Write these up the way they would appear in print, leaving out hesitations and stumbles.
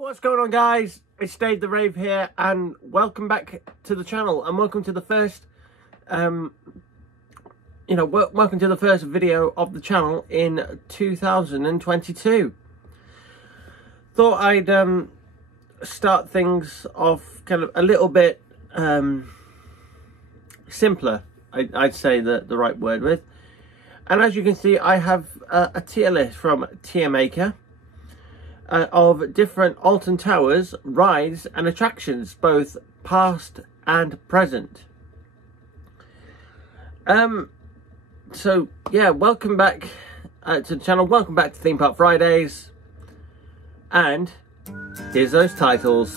What's going on, guys? It's Dave the Rave here, and welcome back to the channel, and welcome to the first welcome to the first video of the channel in 2022. Thought I'd start things off kind of a little bit simpler, I'd say the right word with. And as you can see, I have a tier list from Tier Maker of different Alton Towers rides and attractions, both past and present. So yeah, welcome back to the channel, welcome back to Theme Park Fridays, and here's those titles.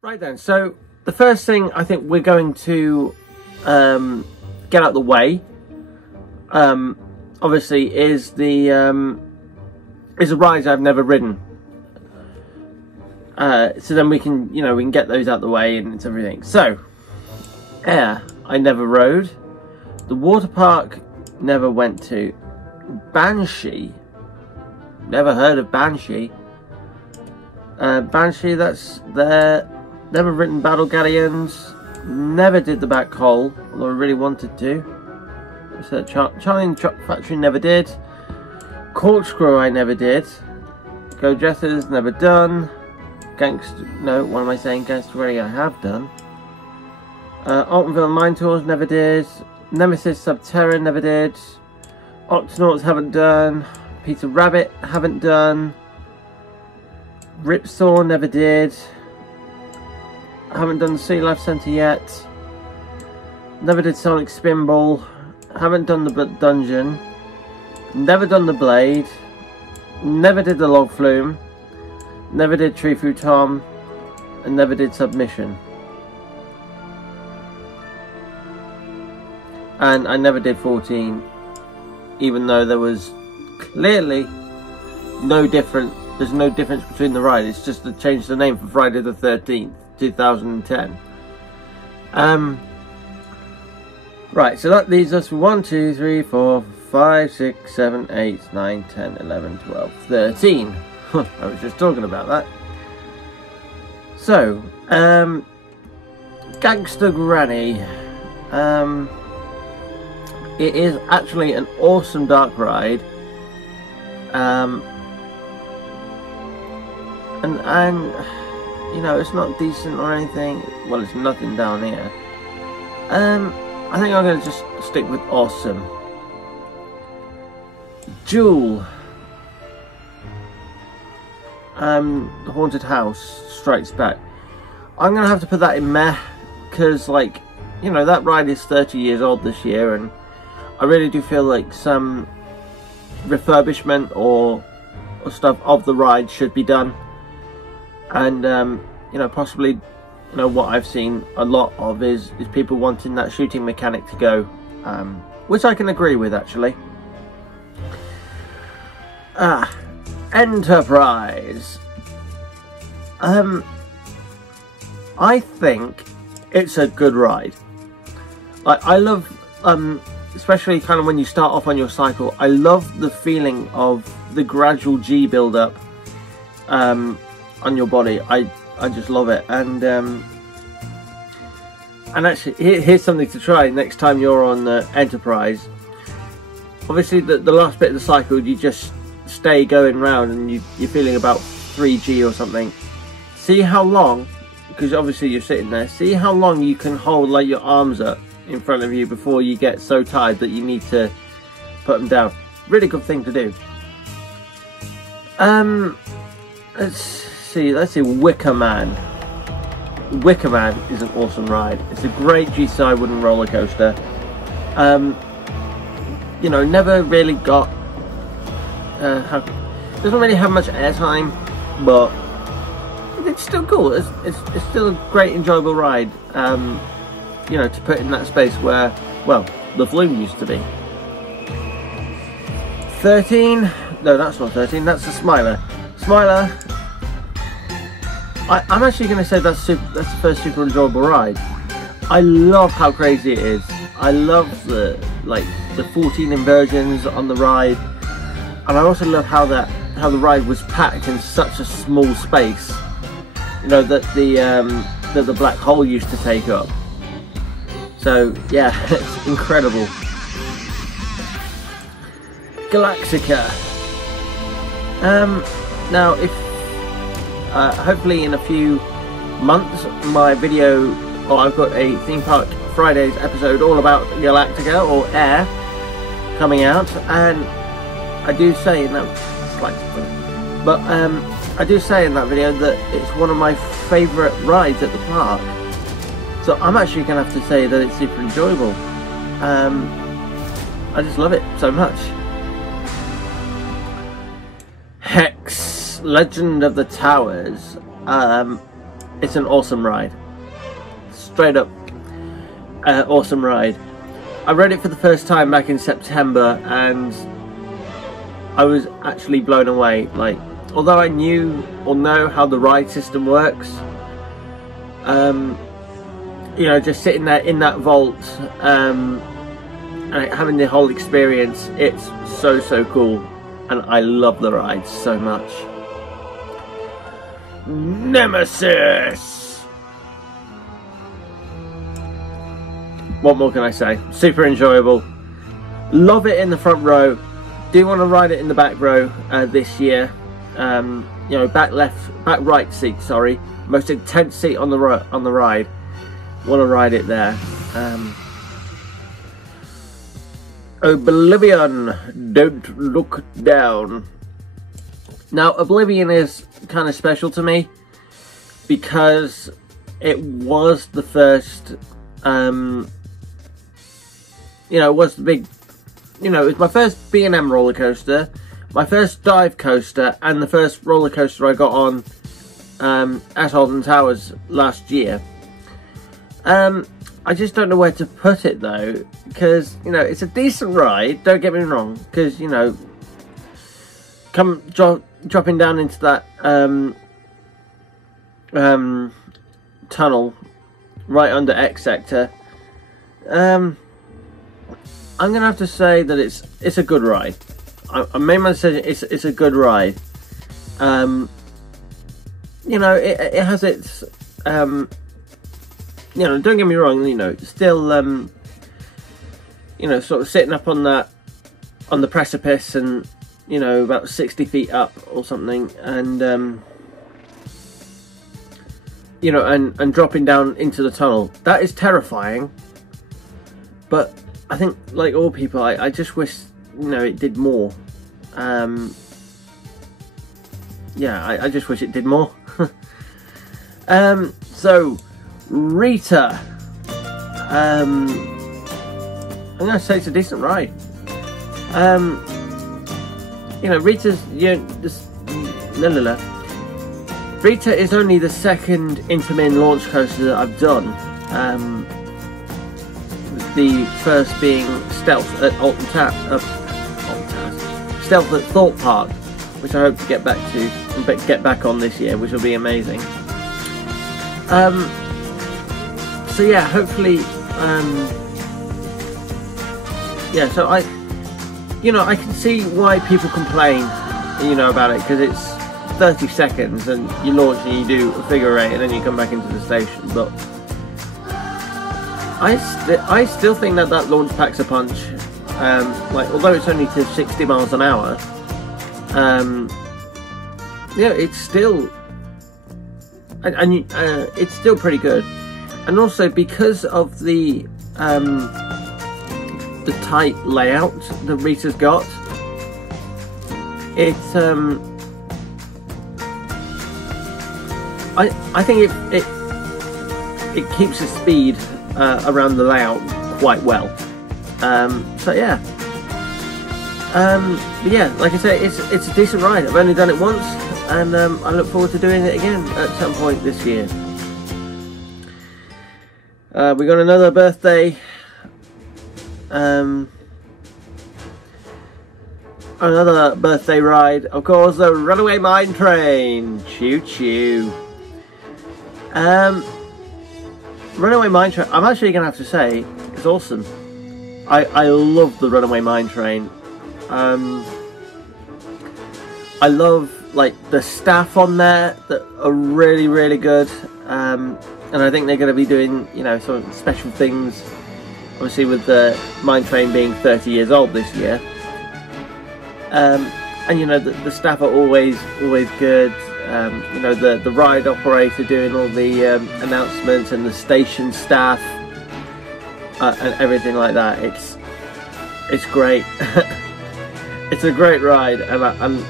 Right then, so the first thing I think we're going to get out the way, obviously, is the rides I've never ridden. So then we can, we can get those out the way and it's everything. So, Air, I never rode. The water park, never went to. Banshee, never heard of Banshee. Banshee, that's there. Never ridden Battle Galleons. Never did the back hole, although I really wanted to. So Charlie and the Chocolate Factory, never did. Corkscrew, I never did. Go Dressers, never done. Gangster, no, what am I saying? Gangster Ready, I have done. Altonville Mine Tours, never did. Nemesis Subterra, never did. Octonauts, haven't done. Peter Rabbit, haven't done. Ripsaw, never did. Haven't done the Sea Life Centre yet. Never did Sonic Spinball. Haven't done the Dungeon. Never done the Blade. Never did the Log Flume. Never did Tree Fu Tom. And never did Submission. And I never did 14. Even though there was clearly no difference. There's no difference between the ride. It's just to change the name for Friday the 13th. 2010. Right, so that leaves us with 1, 2, 3, 4, 5, 6, 7, 8, 9, 10, 11, 12, 13. I was just talking about that. So, Gangster Granny. It is actually an awesome dark ride. And it's not decent or anything. Well, it's nothing down here. I think I'm going to just stick with awesome. Jewel. The Haunted House Strikes Back. I'm going to have to put that in meh, because, that ride is 30 years old this year, and I really do feel like some refurbishment or stuff of the ride should be done. And possibly, what I've seen a lot of is people wanting that shooting mechanic to go, which I can agree with, actually. Enterprise. I think it's a good ride. I love, especially kind of when you start off on your cycle, I love the feeling of the gradual G build up on your body. I just love it. And actually, here's something to try next time you're on Enterprise. Obviously, the last bit of the cycle, you just stay going round, and you're feeling about 3G or something. See how long, because obviously you're sitting there, see how long you can hold your arms up in front of you before you get so tired that you need to put them down. Really good thing to do. Let's see, Wicker Man. Wicker Man is an awesome ride. It's a great GCI wooden roller coaster. you know, never really got doesn't really have much airtime, but it's still cool. It's still a great, enjoyable ride. You know, to put in that space where, well, the Flume used to be. 13. No, that's not 13. That's the Smiler. Smiler. I'm actually going to say that's the first super enjoyable ride. I love how crazy it is. I love the 14 inversions on the ride, and I also love how the ride was packed in such a small space. You know, that the black hole used to take up. So yeah, it's incredible. Galactica. Now, if hopefully in a few months, my video, or I've got a Theme Park Fridays episode all about Galactica or Air coming out, and I do say in that I do say in that video that it's one of my favourite rides at the park. So I'm actually going to have to say that it's super enjoyable. I just love it so much. Hex, Legend of the Towers. It's an awesome ride. Straight up awesome ride. I rode it for the first time back in September, and I was actually blown away. Like, although I knew or know how the ride system works, you know, just sitting there in that vault and having the whole experience, it's so cool, and I love the ride so much. Nemesis! What more can I say? Super enjoyable. Love it in the front row. Do want to ride it in the back row this year. You know, back right seat, sorry. Most intense seat on the ride. Want to ride it there. Oblivion, Don't Look Down. Now, Oblivion is kind of special to me because it was the first, you know, it was the big, you know, it was my first B&M roller coaster, my first dive coaster, and the first roller coaster I got on at Alton Towers last year. I just don't know where to put it though, because, you know, it's a decent ride, don't get me wrong, because, you know, dropping down into that tunnel right under X Sector, I'm gonna have to say that it's a good ride. I made my decision. It's a good ride. You know, it has its you know, don't get me wrong, you know, still you know, sort of sitting up on the precipice, and, you know, about 60 feet up or something, and you know, and dropping down into the tunnel. That is terrifying, but I think, like all people, I just wish, you know, it did more. Yeah, I just wish it did more. So Rita, I'm gonna say it's a decent ride. You know, Rita's, you know, Rita is only the second Intamin launch coaster that I've done. The first being Stealth at Alton Towers, Stealth at Thorpe Park, which I hope to get back to and get back on this year, which will be amazing. So yeah, hopefully, yeah. So you know, I can see why people complain, you know, about it, because it's 30 seconds and you launch and you do a figure eight and then you come back into the station. But I still think that launch packs a punch. Like, although it's only to 60 miles an hour, yeah, it's still, and it's still pretty good. And also, because of the tight layout that Rita's got, it's I think it keeps the speed around the layout quite well. So yeah, But yeah, like I say, it's a decent ride. I've only done it once, and I look forward to doing it again at some point this year. We got another birthday. Another birthday ride, of course, the Runaway Mine Train. Choo choo. Runaway Mine Train, I'm actually gonna have to say, it's awesome. I love the Runaway Mine Train. I love like the staff on there that are really good, and I think they're going to be doing, you know, some special things, obviously with the mine train being 30 years old this year. And you know, the staff are always good. You know, the ride operator doing all the announcements, and the station staff, and everything like that. It's great. It's a great ride, and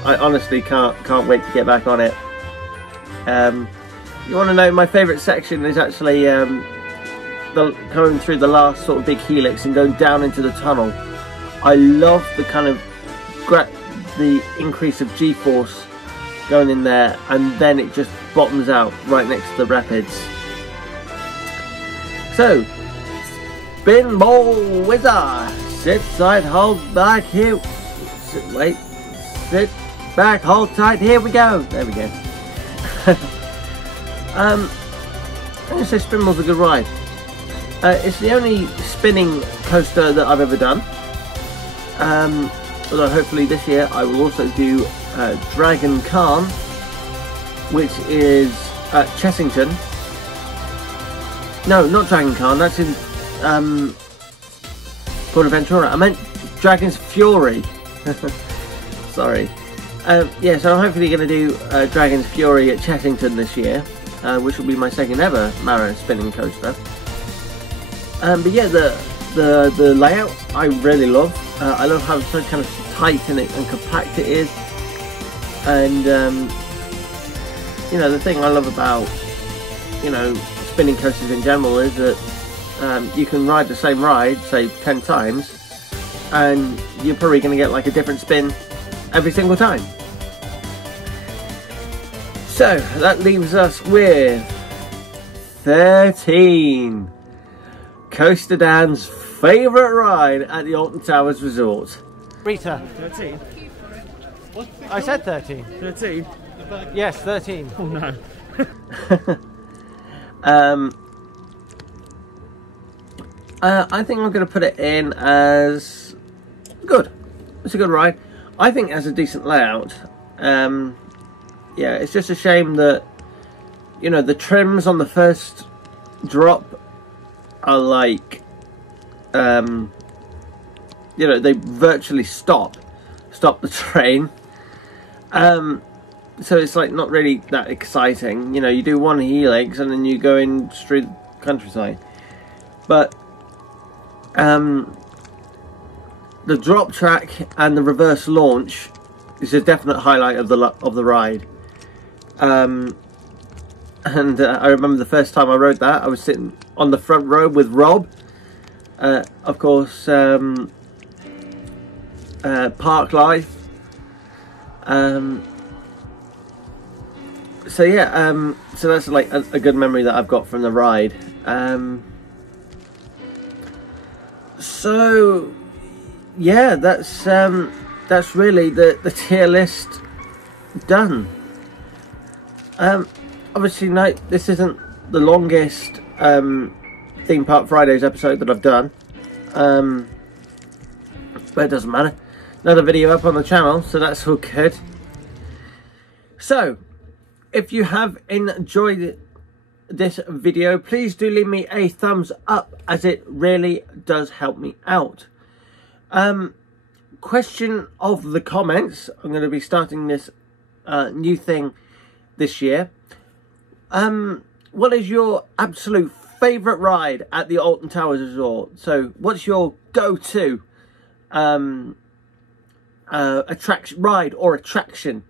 I honestly can't wait to get back on it. You want to know, my favourite section is actually going through the last sort of big helix and going down into the tunnel. I love the kind of the increase of G-force going in there, and then it just bottoms out right next to the rapids. So, spin ball whizzer, sit side, hold back, here. Wait, sit back, hold tight, here we go. There we go. I'm going to say Spinball's a good ride. It's the only spinning coaster that I've ever done. Although hopefully this year I will also do Dragon Khan, which is at Chessington. No, not Dragon Khan, that's in Ventura. I meant Dragon's Fury. Sorry. Yeah, so I'm hopefully going to do Dragon's Fury at Chessington this year, which will be my second ever Mara spinning coaster. But yeah, the layout I really love. I love how so kind of tight and compact it is, and you know, the thing I love about, you know, spinning coasters in general is that you can ride the same ride, say 10 times, and you're probably going to get like a different spin every single time. So that leaves us with 13. Coaster Dan's favourite ride at the Alton Towers Resort. Rita. 13. What? I said 13. 13? Yes, 13. Oh no. I think I'm going to put it in as good. It's a good ride. I think it has a decent layout. Yeah, it's just a shame that, you know, the trims on the first drop are like, you know, they virtually stop the train. So it's like not really that exciting. You know, you do one helix and then you go in through the countryside. But the drop track and the reverse launch is a definite highlight of the ride. And I remember the first time I rode that, I was sitting on the front row with Rob, of course, Park Life. So yeah, so that's like a good memory that I've got from the ride. So yeah, that's really the tier list done. Obviously, no, this isn't the longest Theme Park Fridays episode that I've done, but it doesn't matter. Another video up on the channel, so that's all good. So, if you have enjoyed this video, please do leave me a thumbs up, as it really does help me out. Question of the comments. I'm going to be starting this new thing this year. What is your absolute favourite ride at the Alton Towers Resort? So what's your go-to ride or attraction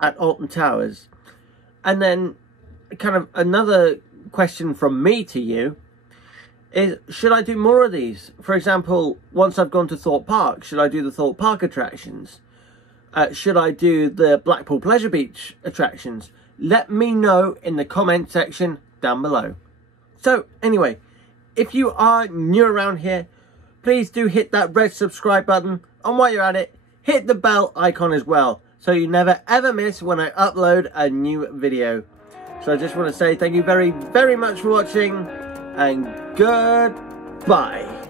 at Alton Towers? And then kind of another question from me to you is, should I do more of these? For example, once I've gone to Thorpe Park, should I do the Thorpe Park attractions? Should I do the Blackpool Pleasure Beach attractions? Let me know in the comment section down below. So anyway, if you are new around here, please do hit that red subscribe button, and while you're at it, hit the bell icon as well, so you never ever miss when I upload a new video. So I just want to say thank you very, very much for watching, and goodbye.